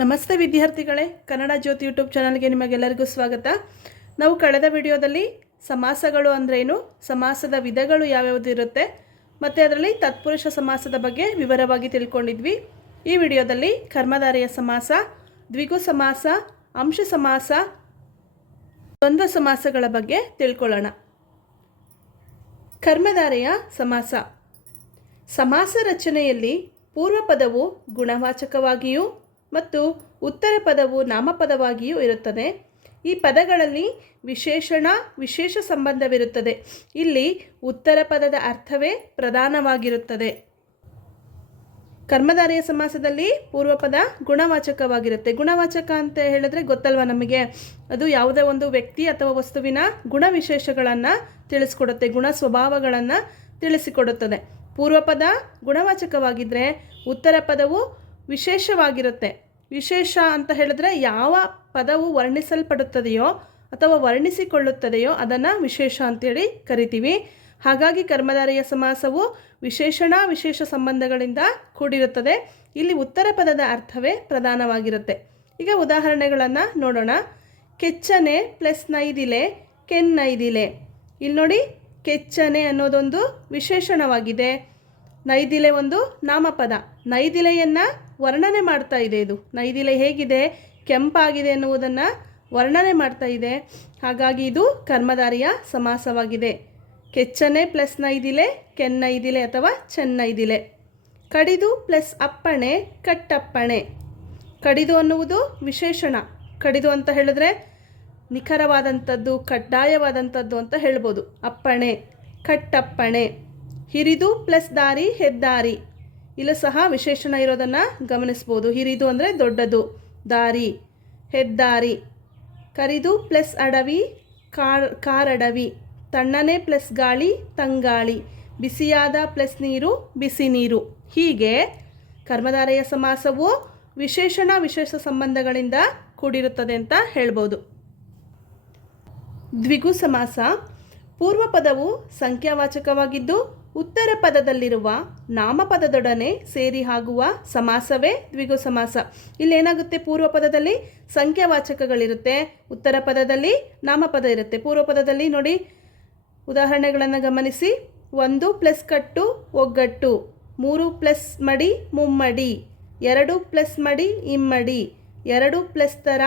ನಮಸ್ತೆ ವಿದ್ಯಾರ್ಥಿಗಳೇ. ಕನ್ನಡ ಜ್ಯೋತಿ ಯೂಟ್ಯೂಬ್ ಚಾನಲ್ಗೆ ನಿಮಗೆಲ್ಲರಿಗೂ ಸ್ವಾಗತ. ನಾವು ಕಳೆದ ವಿಡಿಯೋದಲ್ಲಿ ಸಮಾಸಗಳು ಅಂದ್ರೇನು? ಸಮಾಸದ ವಿಧಗಳು ಯಾವ್ಯಾವುದು ಇರುತ್ತೆ? ಮತ್ತು ಅದರಲ್ಲಿ ತತ್ಪುರುಷ ಸಮಾಸದ ಬಗ್ಗೆ ವಿವರವಾಗಿ ತಿಳ್ಕೊಂಡಿದ್ವಿ. ಈ ವಿಡಿಯೋದಲ್ಲಿ ಕರ್ಮಧಾರೆಯ ಸಮಾಸ, ದ್ವಿಗು ಸಮಾಸ, ಅಂಶ ಸಮಾಸ, ದ್ವಂದ್ವ ಸಮಾಸಗಳ ಬಗ್ಗೆ ತಿಳ್ಕೊಳ್ಳೋಣ. ಕರ್ಮಧಾರೆಯ ಸಮಾಸ. ಸಮಾಸ ರಚನೆಯಲ್ಲಿ ಪೂರ್ವ ಪದವು ಗುಣವಾಚಕವಾಗಿಯೂ ಮತ್ತು ಉತ್ತರ ಪದವು ನಾಮಪದವಾಗಿಯೂ ಇರುತ್ತದೆ. ಈ ಪದಗಳಲ್ಲಿ ವಿಶೇಷಣ, ವಿಶೇಷ ಸಂಬಂಧವಿರುತ್ತದೆ. ಇಲ್ಲಿ ಉತ್ತರ ಪದದ ಅರ್ಥವೇ ಪ್ರಧಾನವಾಗಿರುತ್ತದೆ. ಕರ್ಮಧಾರೆಯ ಸಮಾಸದಲ್ಲಿ ಪೂರ್ವ ಪದ ಗುಣವಾಚಕವಾಗಿರುತ್ತೆ. ಗುಣವಾಚಕ ಅಂತ ಹೇಳಿದ್ರೆ ಗೊತ್ತಲ್ವಾ ನಮಗೆ? ಅದು ಯಾವುದೇ ಒಂದು ವ್ಯಕ್ತಿ ಅಥವಾ ವಸ್ತುವಿನ ಗುಣವಿಶೇಷಗಳನ್ನು ತಿಳಿಸ್ಕೊಡುತ್ತೆ. ಗುಣ ಸ್ವಭಾವಗಳನ್ನು ತಿಳಿಸಿಕೊಡುತ್ತದೆ. ಪೂರ್ವ ಪದ ಗುಣವಾಚಕವಾಗಿದ್ದರೆ ಉತ್ತರ ಪದವು ವಿಶೇಷವಾಗಿರುತ್ತೆ. ವಿಶೇಷ ಅಂತ ಹೇಳಿದ್ರೆ ಯಾವ ಪದವು ವರ್ಣಿಸಲ್ಪಡುತ್ತದೆಯೋ ಅಥವಾ ವರ್ಣಿಸಿಕೊಳ್ಳುತ್ತದೆಯೋ ಅದನ್ನು ವಿಶೇಷ ಅಂತೇಳಿ ಕರಿತೀವಿ. ಹಾಗಾಗಿ ಕರ್ಮಧಾರೆಯ ಸಮಾಸವು ವಿಶೇಷಣ, ವಿಶೇಷ ಸಂಬಂಧಗಳಿಂದ ಕೂಡಿರುತ್ತದೆ. ಇಲ್ಲಿ ಉತ್ತರ ಪದದ ಅರ್ಥವೇ ಪ್ರಧಾನವಾಗಿರುತ್ತೆ. ಈಗ ಉದಾಹರಣೆಗಳನ್ನು ನೋಡೋಣ. ಕೆಚ್ಚನೆ ಪ್ಲಸ್ ನೈದಿಲೆ ಕೆನ್ನೈದಿಲೆ ಇಲ್ಲಿ ನೋಡಿ, ಕೆಚ್ಚನೆ ಅನ್ನೋದೊಂದು ವಿಶೇಷಣವಾಗಿದೆ. ನೈದಿಲೆ ಒಂದು ನಾಮಪದ. ನೈದಿಲೆಯನ್ನು ವರ್ಣನೆ ಮಾಡ್ತಾ ಇದೆ ಇದು. ನೈದಿಲೆ ಹೇಗಿದೆ? ಕೆಂಪಾಗಿದೆ ಎನ್ನುವುದನ್ನು ವರ್ಣನೆ ಮಾಡ್ತಾ ಇದೆ. ಹಾಗಾಗಿ ಇದು ಕರ್ಮಧಾರಿಯ ಸಮಾಸವಾಗಿದೆ. ಕೆಚ್ಚನೆ ಪ್ಲಸ್ ನೈದಿಲೆ ಕೆನ್ನೈದಿಲೆ ಅಥವಾ ಚೆನ್ನೈದಿಲೆ ಕಡಿದು ಪ್ಲಸ್ ಅಪ್ಪಣೆ, ಕಟ್ಟಪ್ಪಣೆ. ಕಡಿದು ಅನ್ನುವುದು ವಿಶೇಷಣ. ಕಡಿದು ಅಂತ ಹೇಳಿದ್ರೆ ನಿಖರವಾದಂಥದ್ದು, ಕಡ್ಡಾಯವಾದಂಥದ್ದು ಅಂತ ಹೇಳ್ಬೋದು. ಅಪ್ಪಣೆ, ಕಟ್ಟಪ್ಪಣೆ. ಹಿರಿದು ಪ್ಲಸ್ ದಾರಿ, ಹೆದ್ದಾರಿ. ಇಲ್ಲೂ ಸಹ ವಿಶೇಷಣ ಇರೋದನ್ನು ಗಮನಿಸ್ಬೋದು. ಹಿರಿದು ಅಂದರೆ ದೊಡ್ಡದು. ದಾರಿ, ಹೆದ್ದಾರಿ. ಕರಿದು ಪ್ಲಸ್ ಅಡವಿ, ಕಾರ್, ಕಾರಡವಿ. ತಣ್ಣನೆ ಪ್ಲಸ್ ಗಾಳಿ, ತಂಗಾಳಿ. ಬಿಸಿಯಾದ ಪ್ಲಸ್ ನೀರು, ಬಿಸಿ ನೀರು. ಹೀಗೆ ಕರ್ಮಧಾರೆಯ ಸಮಾಸವು ವಿಶೇಷಣ, ವಿಶೇಷ ಸಂಬಂಧಗಳಿಂದ ಕೂಡಿರುತ್ತದೆ ಅಂತ ಹೇಳ್ಬೋದು. ದ್ವಿಗು ಸಮಾಸ. ಪೂರ್ವ ಪದವು ಸಂಖ್ಯಾವಾಚಕವಾಗಿದ್ದು ಉತ್ತರ ಪದದಲ್ಲಿರುವ ನಾಮಪದದೊಡನೆ ಸೇರಿ ಆಗುವ ಸಮಾಸವೇ ದ್ವಿಗು ಸಮಾಸ. ಇಲ್ಲೇನಾಗುತ್ತೆ ಪೂರ್ವ ಪದದಲ್ಲಿ ಸಂಖ್ಯಾವಾಚಕಗಳಿರುತ್ತೆ. ಉತ್ತರ ಪದದಲ್ಲಿ ನಾಮಪದ ಇರುತ್ತೆ. ಪೂರ್ವ ಪದದಲ್ಲಿ ನೋಡಿ, ಉದಾಹರಣೆಗಳನ್ನು ಗಮನಿಸಿ. ಒಂದು ಪ್ಲಸ್ ಕಟ್ಟು ಒಗ್ಗಟ್ಟು, ಮೂರು ಪ್ಲಸ್ ಮಡಿ ಮುಮ್ಮಡಿ, ಎರಡು ಪ್ಲಸ್ ಮಡಿ ಇಮ್ಮಡಿ, ಎರಡು ಪ್ಲಸ್ ತರ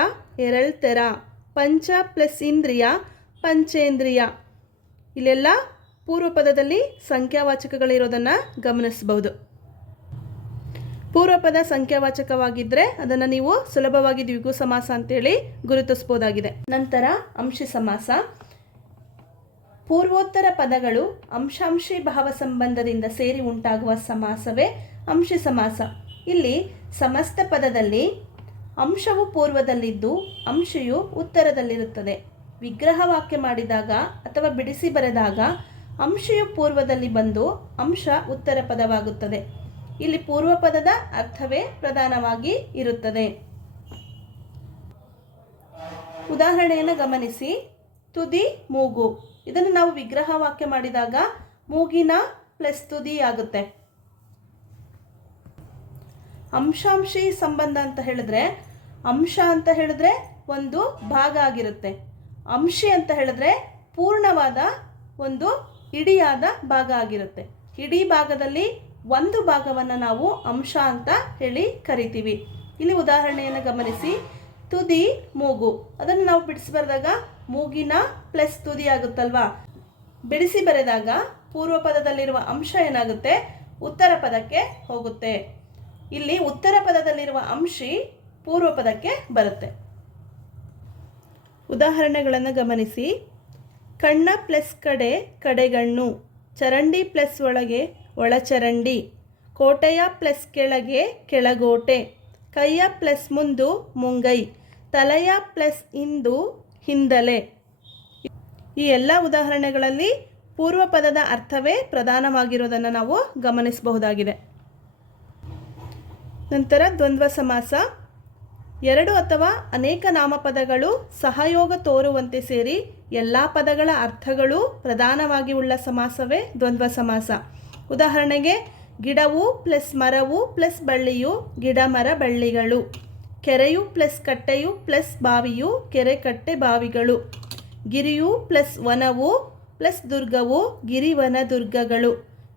ತೆರ ಪಂಚ ಪ್ಲಸ್ ಇಂದ್ರಿಯ ಪಂಚೇಂದ್ರಿಯ. ಇಲ್ಲೆಲ್ಲ ಪೂರ್ವ ಪದದಲ್ಲಿ ಸಂಖ್ಯಾವಾಚಕಗಳಿರೋದನ್ನು ಗಮನಿಸಬಹುದು. ಪೂರ್ವ ಪದ ಸಂಖ್ಯಾವಾಚಕವಾಗಿದ್ದರೆ ಅದನ್ನು ನೀವು ಸುಲಭವಾಗಿ ದ್ವಿಗು ಸಮಾಸ ಅಂತೇಳಿ ಗುರುತಿಸ್ಬೋದಾಗಿದೆ. ನಂತರ ಅಂಶಿ ಸಮಾಸ. ಪೂರ್ವೋತ್ತರ ಪದಗಳು ಅಂಶಾಂಶಿ ಭಾವ ಸಂಬಂಧದಿಂದ ಸೇರಿ ಉಂಟಾಗುವ ಸಮಾಸವೇ ಅಂಶಿ ಸಮಾಸ. ಇಲ್ಲಿ ಸಮಸ್ತ ಪದದಲ್ಲಿ ಅಂಶವು ಪೂರ್ವದಲ್ಲಿದ್ದು ಅಂಶಿಯು ಉತ್ತರದಲ್ಲಿರುತ್ತದೆ. ವಿಗ್ರಹ ವಾಕ್ಯ ಮಾಡಿದಾಗ ಅಥವಾ ಬಿಡಿಸಿ ಬರೆದಾಗ ಅಂಶಿಯು ಪೂರ್ವದಲ್ಲಿ ಬಂದು ಅಂಶ ಉತ್ತರ ಪದವಾಗುತ್ತದೆ. ಇಲ್ಲಿ ಪೂರ್ವ ಪದದ ಅರ್ಥವೇ ಪ್ರಧಾನವಾಗಿ ಇರುತ್ತದೆ. ಉದಾಹರಣೆಯನ್ನು ಗಮನಿಸಿ. ತುದಿ ಮೂಗು. ಇದನ್ನು ನಾವು ವಿಗ್ರಹ ವಾಕ್ಯ ಮಾಡಿದಾಗ ಮೂಗಿನ ಪ್ಲಸ್ ತುದಿ ಆಗುತ್ತೆ. ಅಂಶಾಂಶಿ ಸಂಬಂಧ ಅಂತ ಹೇಳಿದ್ರೆ ಅಂಶ ಅಂತ ಹೇಳಿದ್ರೆ ಒಂದು ಭಾಗ ಆಗಿರುತ್ತೆ. ಅಂಶಿ ಅಂತ ಹೇಳಿದ್ರೆ ಪೂರ್ಣವಾದ ಒಂದು ಇಡಿಯಾದ ಭಾಗ ಆಗಿರುತ್ತೆ. ಇಡೀ ಭಾಗದಲ್ಲಿ ಒಂದು ಭಾಗವನ್ನು ನಾವು ಅಂಶ ಅಂತ ಹೇಳಿ ಕರಿತೀವಿ. ಇಲ್ಲಿ ಉದಾಹರಣೆಯನ್ನು ಗಮನಿಸಿ. ತುದಿ, ಮೂಗು. ಅದನ್ನು ನಾವು ಬಿಡಿಸಿ ಬರೆದಾಗ ಮೂಗಿನ ಪ್ಲಸ್ ತುದಿ ಆಗುತ್ತಲ್ವಾ? ಬಿಡಿಸಿ ಬರೆದಾಗ ಪೂರ್ವ ಪದದಲ್ಲಿರುವ ಅಂಶ ಏನಾಗುತ್ತೆ? ಉತ್ತರ ಪದಕ್ಕೆ ಹೋಗುತ್ತೆ. ಇಲ್ಲಿ ಉತ್ತರ ಪದದಲ್ಲಿರುವ ಅಂಶಿ ಪೂರ್ವ ಪದಕ್ಕೆ ಬರುತ್ತೆ. ಉದಾಹರಣೆಗಳನ್ನು ಗಮನಿಸಿ. ಕಣ್ಣ ಪ್ಲಸ್ ಕಡೆ ಕಡೆಗಣ್ಣು, ಚರಂಡಿ ಪ್ಲಸ್ ಒಳಗೆ ಒಳಚರಂಡಿ, ಕೋಟೆಯ ಪ್ಲಸ್ ಕೆಳಗೆ ಕೆಳಗೋಟೆ, ಕೈಯ ಪ್ಲಸ್ ಮುಂದು ಮುಂಗೈ, ತಲೆಯ ಪ್ಲಸ್ ಇಂದು ಹಿಂದಲೆ. ಈ ಎಲ್ಲ ಉದಾಹರಣೆಗಳಲ್ಲಿ ಪೂರ್ವ ಪದದ ಅರ್ಥವೇ ಪ್ರಧಾನವಾಗಿರೋದನ್ನು ನಾವು ಗಮನಿಸಬಹುದಾಗಿದೆ. ನಂತರ ದ್ವಂದ್ವ ಸಮಾಸ. ಎರಡು ಅಥವಾ ಅನೇಕ ನಾಮಪದಗಳು ಸಹಯೋಗ ತೋರುವಂತೆ ಸೇರಿ ಎಲ್ಲ ಪದಗಳ ಅರ್ಥಗಳು ಪ್ರಧಾನವಾಗಿ ಉಳ್ಳ ಸಮಾಸವೇ ದ್ವಂದ್ವ ಸಮಾಸ. ಉದಾಹರಣೆಗೆ, ಗಿಡವು ಪ್ಲಸ್ ಮರವು ಪ್ಲಸ್ ಬಳ್ಳಿಯು ಗಿಡ ಮರ ಬಳ್ಳಿಗಳು, ಕೆರೆಯು ಪ್ಲಸ್ ಕಟ್ಟೆಯು ಪ್ಲಸ್ ಬಾವಿಯು ಕೆರೆ ಕಟ್ಟೆ ಬಾವಿಗಳು, ಗಿರಿಯು ಪ್ಲಸ್ ವನವು ಪ್ಲಸ್ ದುರ್ಗವು ಗಿರಿವನ ದುರ್ಗಗಳು,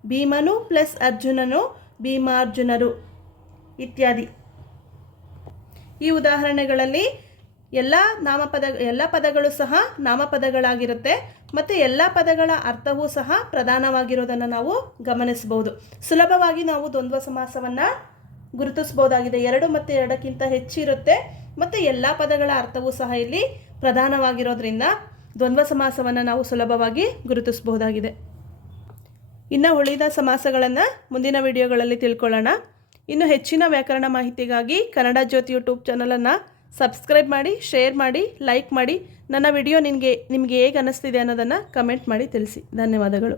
ಭೀಮನು ಪ್ಲಸ್ ಅರ್ಜುನನು ಭೀಮಾರ್ಜುನರು ಇತ್ಯಾದಿ. ಈ ಉದಾಹರಣೆಗಳಲ್ಲಿ ಎಲ್ಲ ನಾಮಪದ, ಎಲ್ಲ ಪದಗಳು ಸಹ ನಾಮಪದಗಳಾಗಿರುತ್ತೆ ಮತ್ತು ಎಲ್ಲ ಪದಗಳ ಅರ್ಥವೂ ಸಹ ಪ್ರಧಾನವಾಗಿರೋದನ್ನು ನಾವು ಗಮನಿಸಬಹುದು. ಸುಲಭವಾಗಿ ನಾವು ದ್ವಂದ್ವ ಸಮಾಸವನ್ನು ಗುರುತಿಸ್ಬೋದಾಗಿದೆ ಎರಡು ಮತ್ತು ಎರಡಕ್ಕಿಂತ ಹೆಚ್ಚಿರುತ್ತೆ ಮತ್ತು ಎಲ್ಲ ಪದಗಳ ಅರ್ಥವೂ ಸಹ ಇಲ್ಲಿ ಪ್ರಧಾನವಾಗಿರೋದ್ರಿಂದ ದ್ವಂದ್ವ ಸಮಾಸವನ್ನು ನಾವು ಸುಲಭವಾಗಿ ಗುರುತಿಸಬಹುದಾಗಿದೆ. ಇನ್ನು ಉಳಿದ ಸಮಾಸಗಳನ್ನು ಮುಂದಿನ ವಿಡಿಯೋಗಳಲ್ಲಿ ತಿಳ್ಕೊಳ್ಳೋಣ. ಇನ್ನು ಹೆಚ್ಚಿನ ವ್ಯಾಕರಣ ಮಾಹಿತಿಗಾಗಿ ಕನ್ನಡ ಜ್ಯೋತಿ ಯೂಟ್ಯೂಬ್ ಚಾನಲನ್ನು ಸಬ್ಸ್ಕ್ರೈಬ್ ಮಾಡಿ, ಶೇರ್ ಮಾಡಿ, ಲೈಕ್ ಮಾಡಿ. ನನ್ನ ವಿಡಿಯೋ ನಿಮಗೆ ನಿಮಗೆ ಹೇಗೆ ಅನ್ನಿಸ್ತಿದೆ ಅನ್ನೋದನ್ನು ಕಮೆಂಟ್ ಮಾಡಿ ತಿಳಿಸಿ. ಧನ್ಯವಾದಗಳು.